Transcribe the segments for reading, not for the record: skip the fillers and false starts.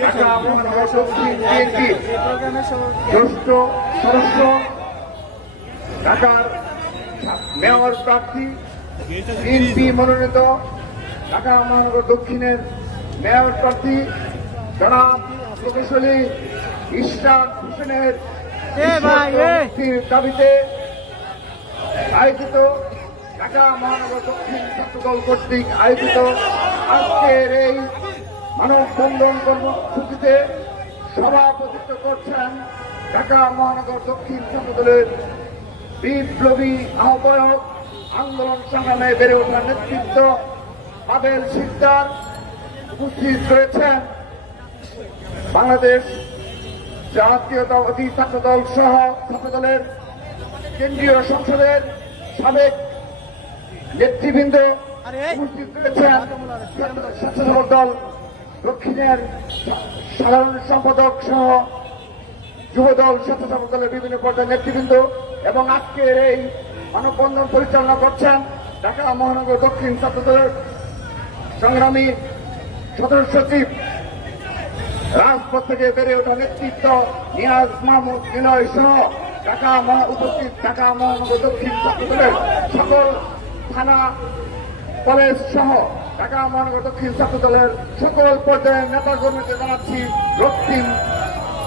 ঢাকা মহানগর দক্ষিণ বিএনপি জ্যেষ্ঠ সদস্য, ঢাকার মেয়র প্রার্থী, বিএনপি মনোনীত ঢাকা মহানগর দক্ষিণের মেয়র প্রার্থী জনাব প্রকৌশলী ইশরাক হোসেনের মুক্তির দাবিতে আয়োজিত ঢাকা মহানগর দক্ষিণ ছাত্রদল কর্তৃক আয়োজিত আজকের এই মানববন্ধন কর্মসূচিতে সভাপতিত্ব করছেন ঢাকা মহানগর দক্ষিণ ছাত্রদলের বিপ্লবী আহ্বায়ক, আন্দোলন সংগ্রামে বেড়ে ওঠা নেতৃত্ব আবেল সিকদার। উপস্থিত রয়েছেন বাংলাদেশ জাতীয়তাবাদী ছাত্রদল সহ ছাত্রদলের কেন্দ্রীয় সংসদের সাবেক নেতৃবৃন্দ। উপস্থিত রয়েছেন স্বেচ্ছাসেবক দল দক্ষিণের সাধারণ সম্পাদক সহ যুবদল স্বেচ্ছাসেবক দলের বিভিন্ন পর্যায়ের নেতৃবৃন্দ এবং আজকের এই মানববন্ধন পরিচালনা করছেন ঢাকা মহানগর দক্ষিণ ছাত্রদলের সংগ্রামী সদস্য সচিব, রাজপথ থেকে বেড়ে ওঠা নেতৃত্ব নিয়াজ মাহমুদ নিলয় সহ উপস্থিত ঢাকা মহানগর দক্ষিণ ছাত্রদলের সকল থানা, কলেজ সহ ঢাকা মহানগর দক্ষিণ ছাত্রদলের সকল পর্যায়ের নেতা কর্মীদের জানাচ্ছি রক্তিম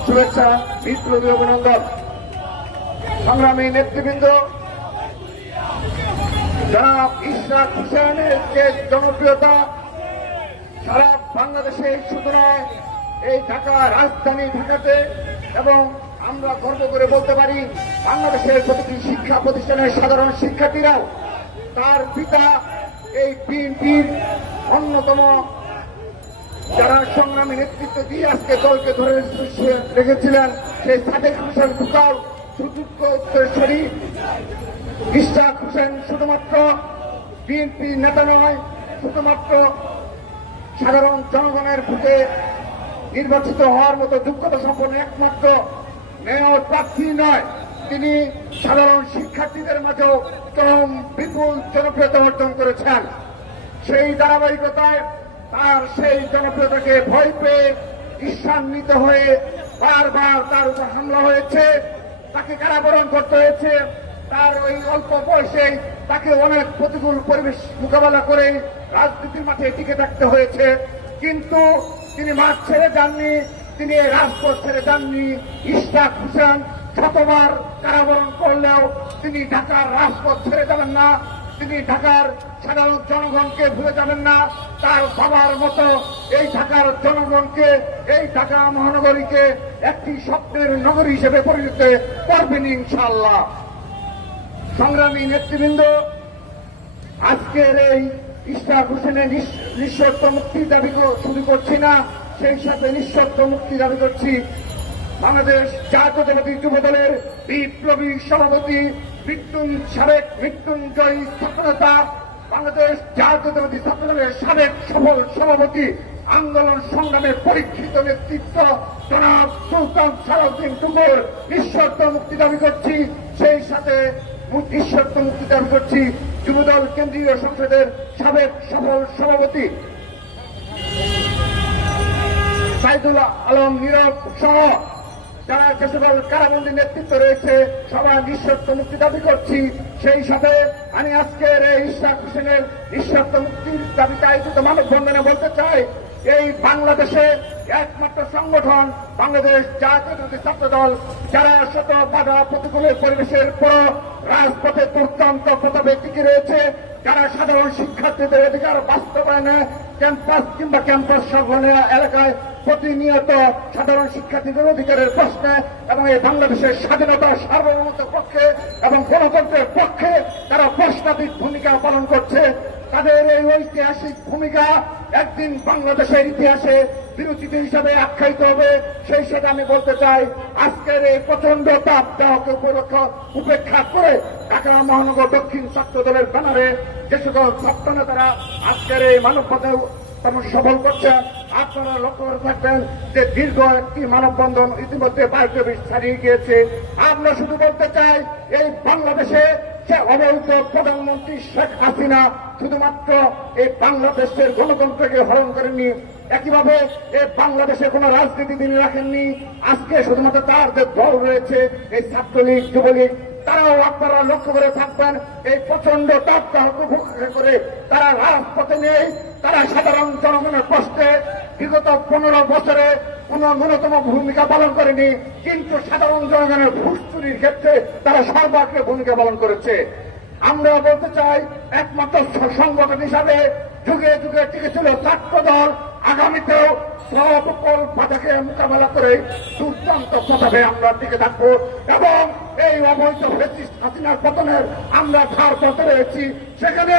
শুভেচ্ছা, বিপ্লবী অভিনন্দন। সংগ্রামী নেতৃবৃন্দ, জনাব ইশরাক হোসেনের যে জনপ্রিয়তা সারা বাংলাদেশে শুধু নয়, এই ঢাকা রাজধানী ঢাকাতে, এবং আমরা গর্ব করে বলতে পারি বাংলাদেশের প্রতিটি শিক্ষা প্রতিষ্ঠানের সাধারণ শিক্ষার্থীরাও তার পিতা এই বিএনপির অন্যতম যারা সংগ্রামী নেতৃত্ব দিয়ে আজকে দলকে ধরে রেখেছিলেন, সেই সাদেক হোসেন দুকাল সুযোগ্য উত্তরসূরি ইশরাক হোসেন শুধুমাত্র বিএনপি নেতা নয়, শুধুমাত্র সাধারণ জনগণের ভোটে নির্বাচিত হওয়ার মতো যোগ্যতা সম্পন্ন একমাত্র মেয়র প্রার্থী নয়, তিনি সাধারণ শিক্ষার্থীদের মাঝেও চরম বিপুল জনপ্রিয়তা অর্জন করেছেন। সেই ধারাবাহিকতায় তার সেই জনপ্রিয়তাকে ভয় পেয়ে ঈর্ষান্বিত হয়ে বারবার তার উপর হামলা হয়েছে, তাকে কারাবরণ করতে হয়েছে। তার ওই অল্প বয়সেই তাকে অনেক প্রতিকূল পরিবেশ মোকাবেলা করে রাজনীতির মাঠে টিকে থাকতে হয়েছে, কিন্তু তিনি মাঠ ছেড়ে যাননি, তিনি রাজপথ ছেড়ে যাননি। ইশরাক হোসেন শতবার কারাবরণ করলেও তিনি ঢাকার রাজপথ ছেড়ে যাবেন না, তিনি ঢাকার সাধারণ জনগণকে ভুলে যাবেন না। তার বাবার মতো এই ঢাকার জনগণকে, এই ঢাকা মহানগরীকে একটি স্বপ্নের নগরী হিসেবে পরিণত করবেন ইনশাআল্লাহ। সংগ্রামী নেতৃবৃন্দ, আজকের এই ইশরাক হোসেনের নিঃশর্ত মুক্তির দাবি শুরু করছি না, সেই সাথে নিঃশর্ত মুক্তি দাবি করছি বাংলাদেশ জাতীয়তাবাদী যুবদলের বিপ্লবী সভাপতি, সাবেক মৃত্যুঞ্জয়ী ছাত্রনেতা, বাংলাদেশ জাতীয়তাবাদী ছাত্রদলের সাবেক সফল সভাপতি, আন্দোলন সংগ্রামের পরীক্ষিত নেতৃত্ব জনাব সুলতান সালাউদ্দিন টুকুর নিঃশর্ত মুক্তি দাবি করছি। সেই সাথে নিঃশর্ত মুক্তি দাবি করছি যুবদল কেন্দ্রীয় সংসদের সাবেক সফল সভাপতি সাইদুল আলম নীরব সহ যারা যে সকল কারাবন্দী নেতৃত্ব রয়েছে সবার নিঃশর্ত মুক্তি দাবি করছি। সেই সাথে আমি আজকের এই ইশরাক হোসেনের নিঃশর্ত মুক্তির দাবিতে আয়োজিত মানববন্ধনে বলতে চাই, এই বাংলাদেশে একমাত্র সংগঠন বাংলাদেশ জাতীয়তাবাদী ছাত্রদল, যারা শত বাধা প্রতিকূলের পরিবেশের পর রাজপথে দুর্দান্ত প্রতাপে টিকে রয়েছে, যারা সাধারণ শিক্ষার্থীদের অধিকার বাস্তবায়নে ক্যাম্পাস কিংবা ক্যাম্পাস সংলগ্ন এলাকায় প্রতিনিয়ত সাধারণ শিক্ষার্থীদের অধিকারের প্রশ্নে এবং এই বাংলাদেশের স্বাধীনতা সার্বভৌমত্বের পক্ষে এবং গণতন্ত্রের পক্ষে তারা প্রশ্নাতীত ভূমিকা পালন করছে। তাদের এই ঐতিহাসিক ভূমিকা একদিন বাংলাদেশের ইতিহাসে বিরোচিত হিসাবে আখ্যায়িত হবে। সেই সাথে আমি বলতে চাই, আজকের এই প্রচন্ড তাপ দেহকে উপেক্ষা করে ঢাকা মহানগর দক্ষিণ ছাত্র দলের ব্যানারে যে সকল ছাত্র নেতারা আজকের এই মানবপথে সফল করছে, আপনারা লক্ষ্য করে থাকবেন যে দীর্ঘ একটি মানববন্ধন ইতিমধ্যে 22 ছাড়িয়ে গিয়েছে। আমরা শুধু বলতে চাই, এই বাংলাদেশে সে অবৈধ প্রধানমন্ত্রী শেখ হাসিনা শুধুমাত্র এই বাংলাদেশের গণতন্ত্রকে হরণ করেনি, একইভাবে এই বাংলাদেশে কোন রাজনীতি তিনি রাখেননি। আজকে শুধুমাত্র তার যে দল রয়েছে এই ছাত্রলীগ যুবলীগ, তারাও আপনারা লক্ষ্য করে থাকবেন এই প্রচন্ড তাপদাহ উপেক্ষা করে তারা রাজপথে নেই। তারা সাধারণ জনগণের কষ্টে বিগত 15 বছরে কোন ন্যূনতম ভূমিকা পালন করেনি, কিন্তু সাধারণ জনগণের ঘুষ চুরির ক্ষেত্রে তারা সর্বাগ্রে ভূমিকা পালন করেছে। আমরা বলতে চাই একমাত্র সংগঠন হিসাবে যুগে যুগে টিকে ছিল ছাত্র দল, আগামীতেও সকল বাধাকে মোকাবেলা করে দুর্দান্ত প্রভাবে আমরা টিকে থাকবো এবং এই অবৈধ ফ্যাসিস্ট হাসিনার পতনের আমরা ধার পথে রয়েছি। সেখানে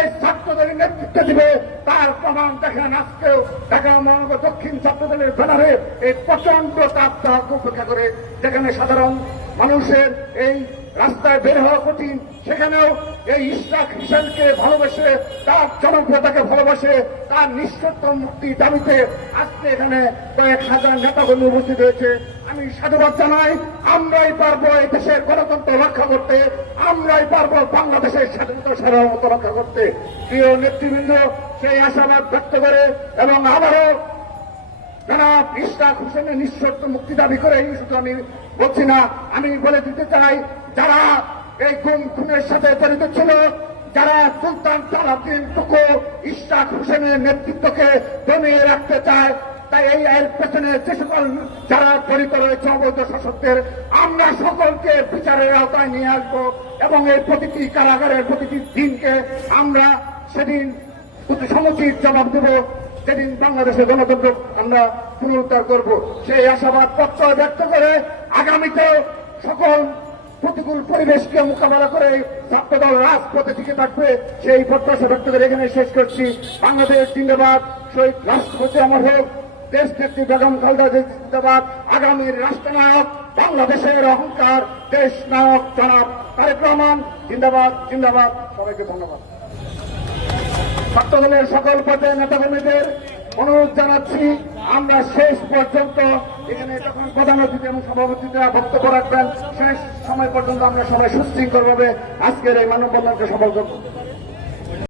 এই ছাত্রদের নেতৃত্ব দিবে তার প্রমাণ দেখেন আজকেও ঢাকা মহানগর দক্ষিণ ছাত্রদলের ব্যানারে এই প্রচন্ড তাপদাহ উপেক্ষা করে যেখানে সাধারণ মানুষের এই রাস্তায় বের হওয়া কঠিন, সেখানেও এই ইশরাক হোসেনকে ভালোবেসে তার জনপ্রিয়তাকে ভালোবাসে তার নিঃশর্ত মুক্তি দাবিতে আজকে এখানে কয়েক হাজার নেতাকর্মী উপস্থিত হয়েছে। আমি সাধুবাদ জানাই। আমরাই পারবো এই দেশের গণতন্ত্র রক্ষা করতে, আমরাই পারবো বাংলাদেশের স্বাধীনতা সার্বভৌমত্ব রক্ষা করতে। প্রিয় নেতৃবৃন্দ সেই আশাবাদ ব্যক্ত করে এবং আবারও জনাব ইশরাক হোসেনের নিঃশর্ত মুক্তি দাবি করে শুধু আমি বলছি না, আমি বলে দিতে চাই যারা এই খুনের সাথে জড়িত ছিল, যারা সুলতান সালাউদ্দিন টুকু ইশরাক হোসেনের নেতৃত্বকে দমিয়ে রাখতে চায়, তাই এই এর পেছনে যে সকল যারা জড়িত রয়েছে অবৈধ শাসকদের আমরা সকলকে বিচারের আওতায় নিয়ে আসবো এবং এই প্রতিটি কারাগারের প্রতিটি দিনকে আমরা সেদিন সমুচিত জবাব দেব, যেদিন বাংলাদেশের গণতন্ত্র আমরা পুনরুদ্ধার করব। সেই আশাবাদ প্রত্যয় ব্যক্ত করে আগামীতে সকল প্রতিকূল পরিবেশকে মোকাবেলা করে ছাত্রদল রাজপথে টিকে থাকবে সেই প্রত্যাশা ব্যক্ত করে এখানে শেষ করছি। বাংলাদেশ জিন্দাবাদ, শহীদ রাষ্ট্রপতি অমর হোক, দেশ নেত্রী বেগম খালেদা জিন্দাবাদ, আগামীর রাষ্ট্রনায়ক বাংলাদেশের অহংকার দেশ নায়ক জনাব তারেক রহমান জিন্দাবাদ জিন্দাবাদ। সবাইকে ধন্যবাদ। ছাত্রদলের সকল পর্যায়ের নেতাকর্মীদের অনুরোধ জানাচ্ছি আমরা শেষ পর্যন্ত এখানে যখন প্রধান অতিথি এবং সভাপতিরা বক্তব্য রাখবেন শেষ সময় পর্যন্ত আমরা সবাই সুশৃঙ্খলভাবে আজকের এই মানববন্ধনকে সফল করব।